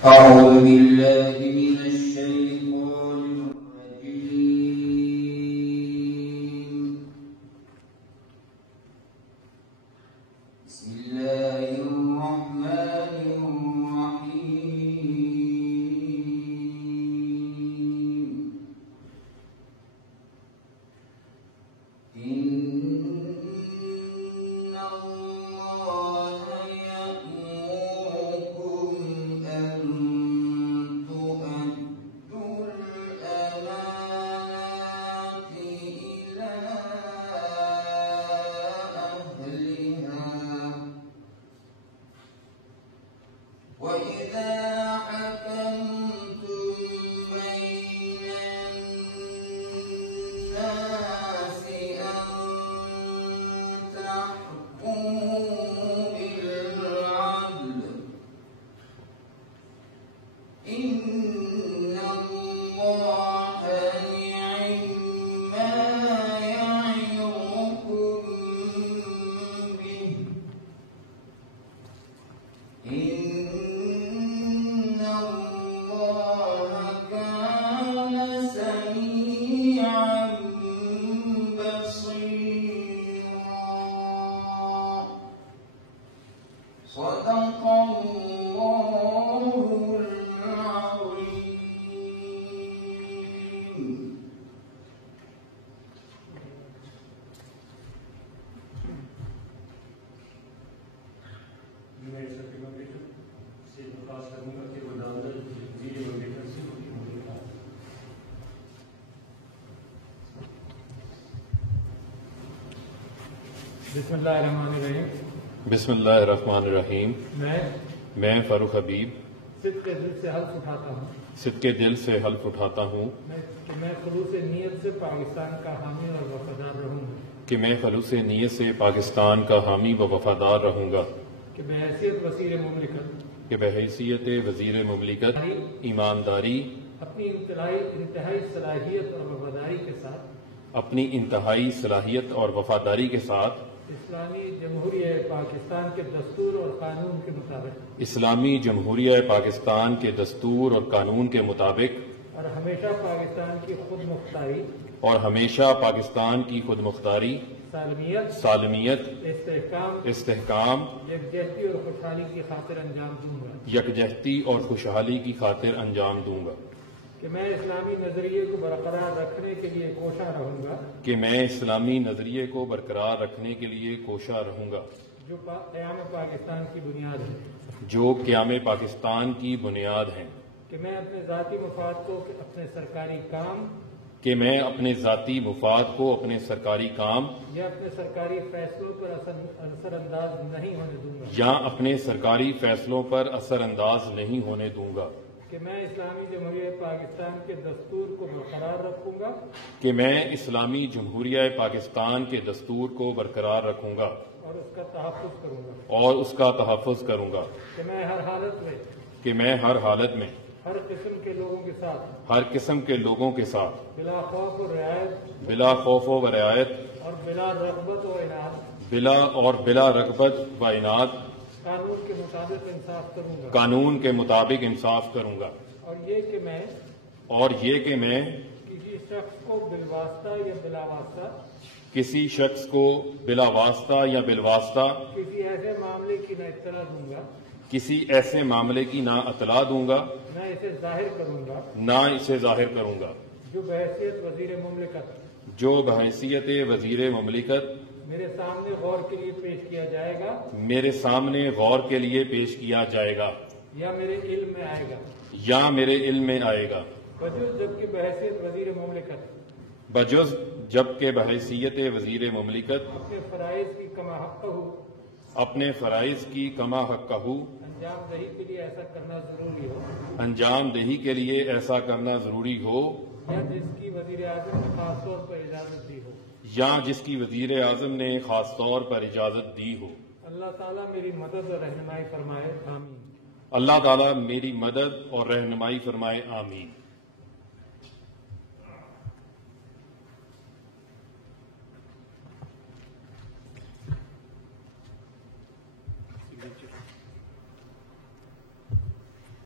أعوذ بالله من الشيطان الرجيم. بسم الله الرحمن الرحيم. إن الله يأمركم أن تؤدوا الأمانات إلى أهلها، وإذا حكمتم بين الناس أن تحكموا بالعدل. إن الله نعم ما يعظكم به. إن الله كان سميعا بصيرا. صدق الله العظيم. میں سرٹیفکیٹ سے درخواست کروں گا کہ وہ نامزد وزیر مملکت سے بسم اللہ الرحمن الرحیم. بسم اللہ الرحمن الرحیم. میں فاروق حبیب صدق کے دل سے حلف اٹھاتا ہوں صدق دل سے حلف اٹھاتا ہوں کہ میں خلوص نیت سے پاکستان کا حامی اور وفادار رہوں گا. کہ میں خلوص نیت سے پاکستان کا حامی و وفادار رہوں گا. کہ بحیثیت وزیر مملکت کہ بحیثیت وزیر مملکت ایمانداری اپنی انتہائی صلاحیت اور وفاداری کے ساتھ اپنی انتہائی صلاحیت اور وفاداری کے ساتھ اسلامی جمہوریہ پاکستان کے دستور اور قانون کے مطابق اسلامی جمہوریہ پاکستان کے دستور اور قانون کے مطابق اور ہمیشہ پاکستان کی خود مختاری سالمیت استحکام یکجہتی اور خوشحالی کی خاطر انجام دوں گا. یکجہتی اور خوشحالی کی خاطر انجام دوں گا. کہ میں اسلامی نظریے کو برقرار رکھنے کے لیے کوشاں رہوں گا. کہ میں اسلامی نظریے کو برقرار رکھنے کے لیے کوشاں رہوں گا. جو قیام پاکستان کی بنیاد ہے. جو قیام پاکستان کی بنیاد ہیں. کہ میں اپنے ذاتی مفاد کو اپنے سرکاری کام کہ میں اپنے ذاتی مفاد کو اپنے سرکاری کام یا اپنے سرکاری فیصلوں پر اثر انداز نہیں ہونے دوں گا. یا اپنے سرکاری فیصلوں پر اثر انداز نہیں ہونے دوں گا. کہ میں اسلامی جمہوریہ پاکستان کے دستور کو برقرار رکھوں گا. کہ میں اسلامی جمہوریہ پاکستان کے دستور کو برقرار رکھوں گا اور اس کا تحفظ کروں گا. کہ میں ہر حالت میں ہر قسم کے لوگوں کے ساتھ بلا خوف و رعایت اور بلا رغبت و عناد قانون کے مطابق انصاف کروں گا. اور یہ کہ میں کسی شخص کو بلا واسطہ یا بالواسطہ کسی ایسے معاملے کی نہ اطلاع دوں گا نہ اسے ظاہر کروں گا. جو بحیثیت وزیر مملکت میرے سامنے غور کے لیے پیش کیا جائے گا یا میرے علم میں آئے گا. بجز جبکہ بحیثیت وزیر مملکت اپنے فرائض کی کما حق انجام دہی کے لیے ایسا کرنا ضروری ہو یا جس کی وزیر اعظم نے خاص طور پر اجازت دی ہو. اللہ تعالیٰ میری مدد اور رہنمائی فرمائے. آمین. اللہ تعالیٰ میری مدد اور رہنمائی فرمائے. آمین.